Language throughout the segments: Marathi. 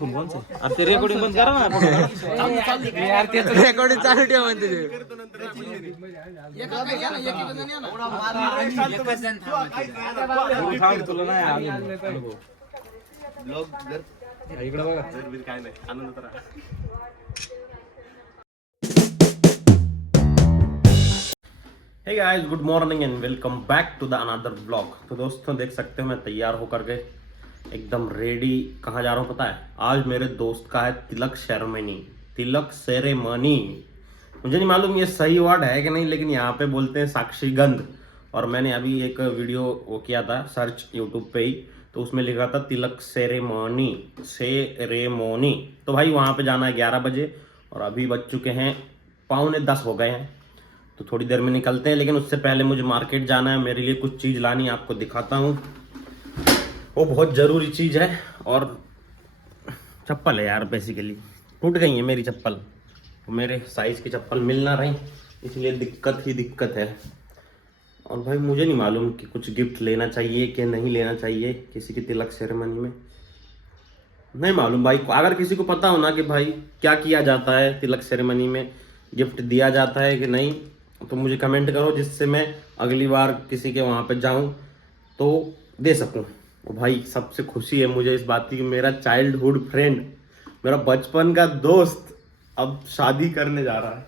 अरे ते रेकॉर्डिंग बंद करा ना. रेकॉर्डिंग चालू ठेवा म्हणते ते. तुला नाही इकडे बघा काय नाही आनंद तर. Hey guys, good morning and welcome back to the another blog. तो दोस्तों देख सकते हो मैं तैयार होकर के एकदम रेडी. कहाँ जा रहा हूँ पता है? आज मेरे दोस्त का है तिलक सेरेमनी. तिलक सेरेमनी मुझे नहीं मालूम ये सही वर्ड है कि नहीं, लेकिन यहाँ पे बोलते हैं साक्षीगंध. और मैंने अभी एक वीडियो वो किया था सर्च यूट्यूब पे ही, तो उसमें लिखा था तिलक सेरेमनी. तो भाई वहाँ पे जाना है 11 बजे और अभी बज चुके हैं 9:45 हो गए हैं. तो थोड़ी देर में निकलते हैं, लेकिन उससे पहले मुझे मार्केट जाना है. मेरे लिए कुछ चीज़ लानी है, आपको दिखाता हूँ. वो बहुत ज़रूरी चीज़ है. और चप्पल है यार, बेसिकली टूट गई है मेरी चप्पल. तो मेरे साइज़ की चप्पल मिल ना रही, इसलिए दिक्कत ही दिक्कत है. और भाई मुझे नहीं मालूम कि कुछ गिफ्ट लेना चाहिए कि नहीं लेना चाहिए किसी की तिलक सेरेमनी में. नहीं मालूम भाई. अगर किसी को पता हो ना कि भाई क्या किया जाता है तिलक सेरेमनी में, गिफ्ट दिया जाता है कि नहीं, तो मुझे कमेंट करो, जिससे मैं अगली बार किसी के वहाँ पे जाऊँ तो दे सकूँ. भाई सबसे खुशी है मुझे इस बात की कि मेरा चाइल्डहुड फ्रेंड, मेरा बचपन का दोस्त अब शादी करने जा रहा है.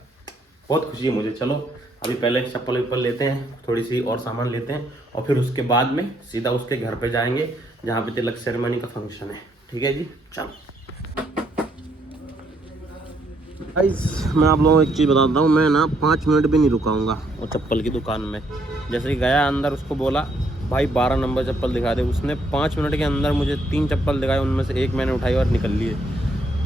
बहुत खुशी है मुझे. चलो अभी पहले चप्पल विप्पल लेते हैं, थोड़ी सी और सामान लेते हैं, और फिर उसके बाद में सीधा उसके घर पे जाएंगे जहाँ पे तिलक सेरेमनी का फंक्शन है. ठीक है जी, चलो. गाइस मैं आप लोगों को एक चीज़ बताता हूँ. मैं ना 5 मिनट भी नहीं रुकाऊंगा वो चप्पल की दुकान में. जैसे ही गया अंदर, उसको बोला भाई 12 नंबर चप्पल दिखा दे. उसने 5 मिनट के अंदर मुझे 3 चप्पल दिखाए, उनमें से एक मैंने उठाई और निकल लिए.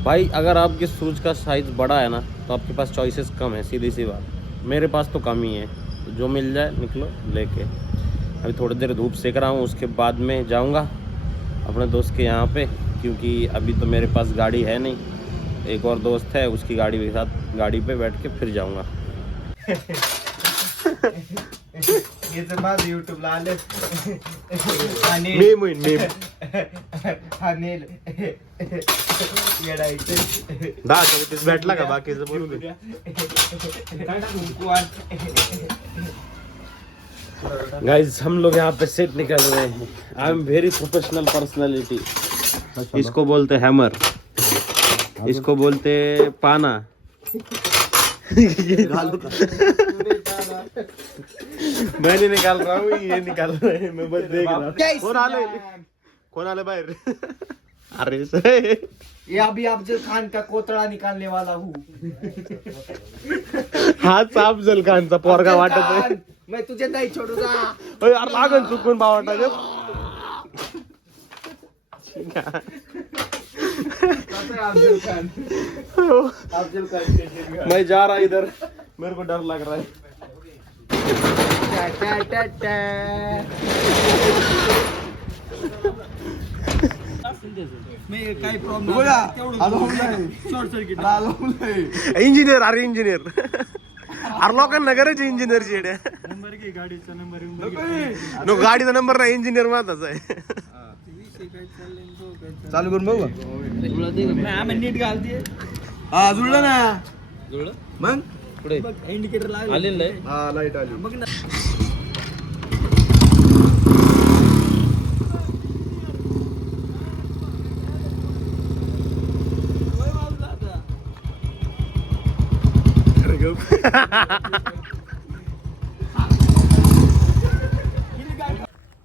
भाई अगर आपके शूज़ का साइज़ बड़ा है ना, तो आपके पास चॉइसेस कम है, सीधी सी बात. मेरे पास तो कम ही है, तो जो मिल जाए निकलो लेके. अभी थोड़ी देर धूप सेक रहा हूँ, उसके बाद में जाऊँगा अपने दोस्त के यहाँ पे, क्योंकि अभी तो मेरे पास गाड़ी है नहीं. एक और दोस्त है, उसकी गाड़ी के साथ गाड़ी पे बैठ के फिर जाऊंगा. ये तो बात YouTube ला ले. मीम अनिल येडायचे दा कवितेस भेटला का? बाकीचं बोलू दे. गाइस हम लोग यहाँ पे सेट निकल रहे हैं. I am very professional personality. इसको बोलते हैमर, इसको बोलते पाना. मैं नहीं निकाल रहा हूँ, ये निकाल रहे हैं. मैं बस देख रहा हूँ. कौन आले बाहर? अरे ये अभी अफजल खान का कोतड़ा निकालने वाला हूँ. हाच अफजल खानचा पोरगा वाटत आहे. मैं तुझे नहीं छोड़ूंगा. यार लागन चुकून बावटा. अफजल खान. मैं जा रहा इधर, मेरे को डर लग रहा है. इंजिनियर. अरे इंजिनियर. अरे लोकांना गरज इंजिनियरची येड्या. नो गाडीचा नंबर नाही, इंजिनियर महत्वाचा आहे. चालू करून बघू. नीट घालते. हा जुळलं ना. जुळलं मग पुढे इंडिकेटर आलेलं आहे. हा लाईट आली मग ना.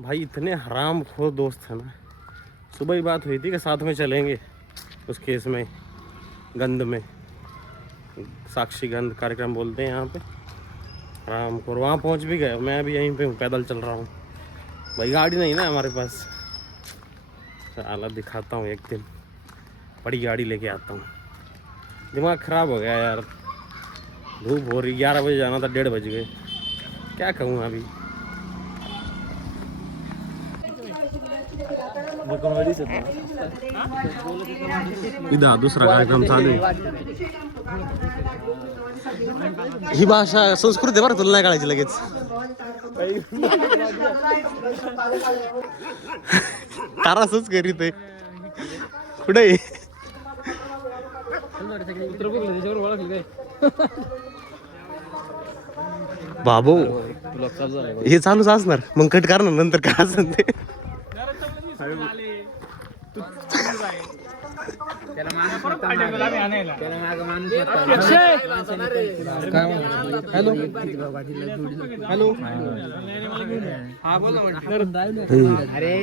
भाई इतने हराम खोर दोस्त है ना. सुबह ही बात हुई थी कि साथ में चलेंगे उस केस में, गंध में. साक्षी गंध कार्यक्रम बोलते हैं यहाँ पे. हराम खोर. वहाँ पहुँच भी गए. मैं अभी यहीं पे हूँ, पैदल चल रहा हूँ. भाई गाड़ी नहीं ना हमारे पास. चला दिखाता हूँ, एक दिन बड़ी गाड़ी लेके आता हूँ. दिमाग ख़राब हो गया यार. धूप हो रही. 11 बजे जाना था, 1:30 बज गए. क्या कहूँ अभी. इधर दुसरा कार्यक्रम चालू आहे. ही भाषा संस्कृती आहे बरं, तुला नाही कळायची लगेच. तारासच करीत आहे. कुठे बाबू हे चालूच असणार मग कट करणार नंतर काय असेल ते हॅलो हॅलो हा बोला अरे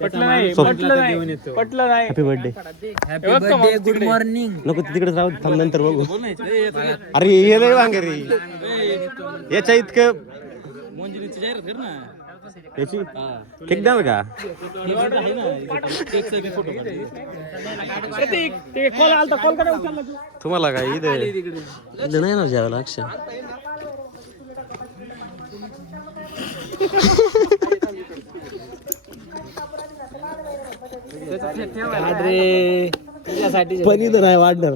पटलं नाही हॅपी बर्थडे गुड मॉर्निंग नको तिकडे राहू थांब नंतर बघू अरे हे नाही वांगे रे याच्या इतकं याची केक द्याल का तुम्हाला काय इथं नाही ना जेवायला अक्षय पण इथं नाही वाढणार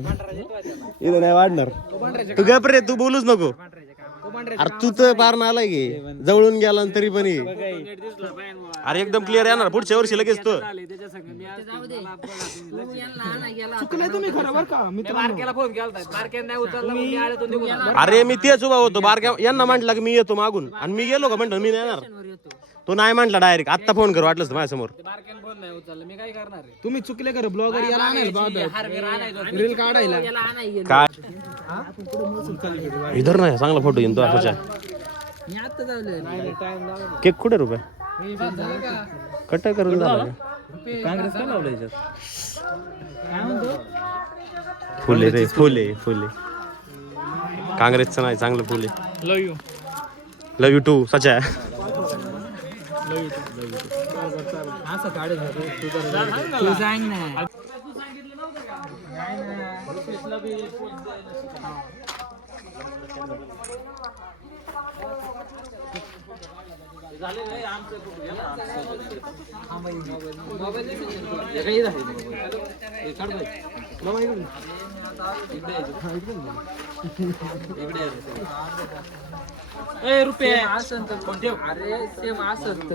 इथं नाही वाढणार तू गप रे तू बोलूच नको अरे तू तर पार नालाय गे जवळून गेला तरी पण अरे एकदम क्लिअर येणार पुढच्या वर्षी लगेच तो अरे मी तेच उभा होतो बारक्या यांना म्हटलं की मी येतो मागून आणि मी गेलो का म्हणतो मी नाही येणार तो नाही म्हटला डायरेक्ट आत्ता फोन कर वाटलंच माझ्यासमोर तुम्ही चुकले कर ब्लॉगर याला आणायला रील काढायला काय इधर नाही चांगला फोटो येईन तो असाच्या केक कुठे रुपये कट करून झाला काँग्रेस का लावलं याच्यात फुले रे फुले फुले काँग्रेसचं नाही चांगलं फुले लव यू टू सचा तू सांग ना रुपये अरे सेम असत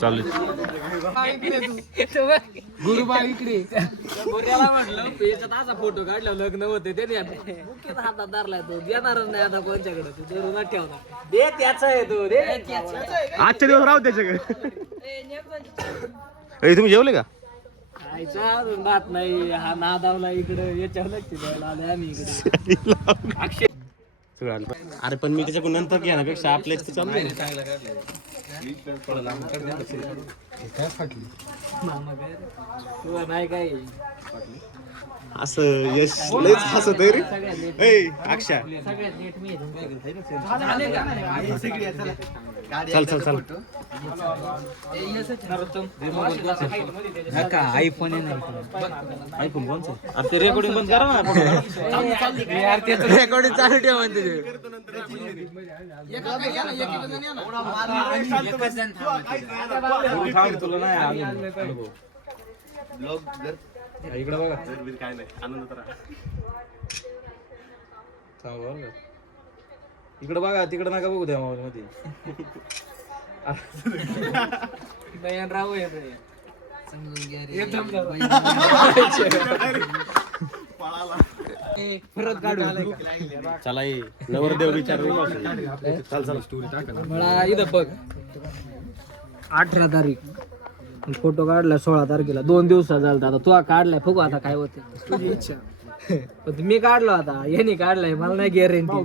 चालेल गुरुबाई इकडे गोऱ्याला म्हटलं याच्यात असा फोटो काढला लग्न होते त्याने मुख्यच हातात धरलाय तो देणारच नाही आता कोणच्याकडे तू धरूनच ठेवला दे त्याचा आहे तो रे आजच्या दिवस राहू त्याच्याकडे तुम्ही जेवले का खायचा अजून राहत नाही हा नादावला इकडे याच्यावर लक्ष द्यायला आले आम्ही इकडे अक्षय अरे पण मी त्याच्याकडून नंतर घेण्यापेक्षा आपल्या नाही काय असं यश लयच हसत आहे रे अक्षा चल चल चल आयफोन आयफोन कोणचं अरे ते रेकॉर्डिंग बंद करा ना रेकॉर्डिंग चालू ठेवा म्हणते तुला नाही इकडे बघा काय नाही आनंद इकडे बघा तिकडे नका बघू द्या मध्ये राहू परत काढू चला नवरदेव विचार चल चल स्टोरी टाका मला इथं बघ 18 तारीख फोटो काढला 16 तारखेला 2 दिवसात झाला आता तू काढलाय बघू आता काय होते तुझी इच्छा पण मी काढलो आता यांनी काढलाय मला नाही गॅरंटी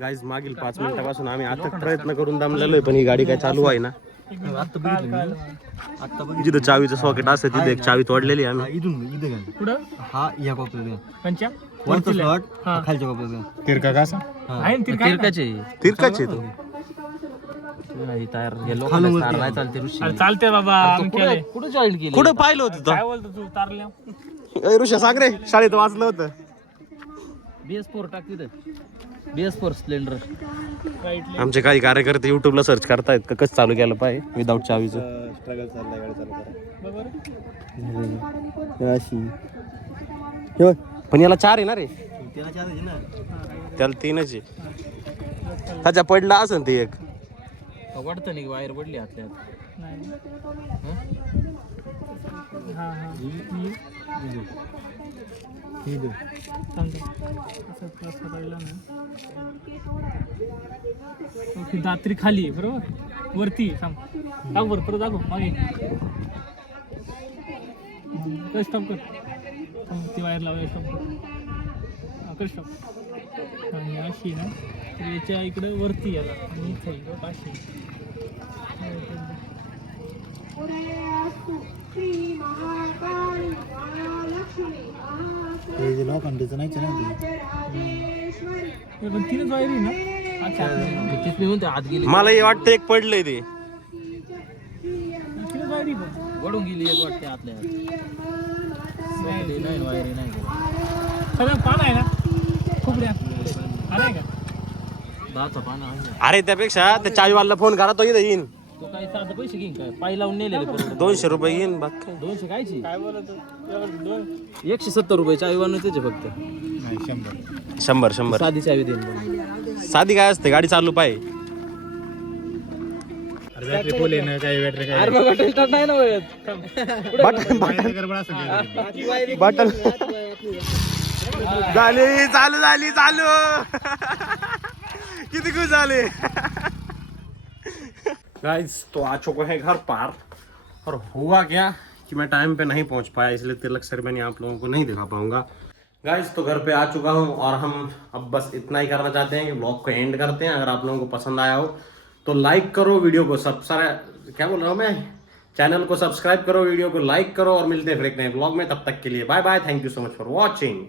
गाईज मागील 5 मिनिटापासून आम्ही आता प्रयत्न करून दमलेलो आहे पण ही गाडी काय चालू आहे ना जिथं चावीचं सॉकेट असतं तिथे एक चावी तोडलेली आहे आम्ही कुठं हा या वरचं slot, हा. खालच्या कपाचं. तिरका कसा आहे ना तिरका आहे ना? तिरकाची तो खालून वरती नाही आहे. चालते अरे चालते बाबा आम्ही केले. कुठं जॉईन केली कुठं पाहिलं होतं काय बोलतो तू तारल्या तो ऋषा सांग रे शाळेत वाचलं होतं BS4 टाक तिथं BS4 स्प्लेंडर राईटले आमचे काही कार्यकर्ते युट्यूबला सर्च करतायत का कसं चालू केलं पाहिजे विदाऊट चावीचं स्ट्रगल चाललाय गाडी चालू करा बरोबर अशी पण याला 4 आहे ना रे त्याला चार आहे ना त्याला 3च आहे त्याच्या पडला असेल ते एक वाटतं नाही वायर पडली आतल्या नाही हा हा चालतं असं प्लस पकडला ना ओके दात्री खाली आहे, बरोबर वरती आहे, थांब टाक बरं परत दाखव मागे स्टॉप कर थांब, ती वायर लावायला स्टॉप कर स्टॉप आणि अशी ना तर याच्या इकडं वरती याला आणि इथं इकडं पाशी लोखंडीचं नाही पण तीनच वायर आहे ना अच्छा तिथली म्हणते आत गेली मला हे वाटतं एक पडलंय ते तीनच वायर आहे पण वडून गेली एक वाटते आतल्या नाही वायर नाही सगळं पान आहे ना खूप आहे का दहाचा पाना आहे अरे त्यापेक्षा त्या चावीवाला फोन करा तो इथं येईन तो काही साधं पैसे घेईन काय पाय लावून नेलेले परवडत 200 रुपये येईन बाग काय 200 कायची काय बोलत 170 रुपये चावी वाढून त्याचे फक्त नाही 100 साधी चावी देईन साधी काय असते गाडी चालू पाहिजे अरे बॅटरी फुल आहे ना काही बॅटरी काय अरे बाबा टेस्टर नाही ना वळत वायर गडबड असं बटन झाली चालू किती खुश झाले गाइस तो आ चुका है घर पार और हुआ क्या कि मैं टाइम पे नहीं पहुंच पाया इसलिए तिलक सेरेमनी आप लोगों को नहीं दिखा पाऊंगा गाइस तो घर पे आ चुका हूं और हम अब बस इतना ही करना चाहते हैं कि ब्लॉग को एंड करते हैं अगर आप लोगों को पसंद आया हो तो लाइक करो वीडियो को सब्सक्राइब क्या बोल रहा हूँ मैं चैनल को सब्सक्राइब करो वीडियो को लाइक करो और मिलते हैं फिर एक नए ब्लॉग में तब तक के लिए bye bye thank you so much for watching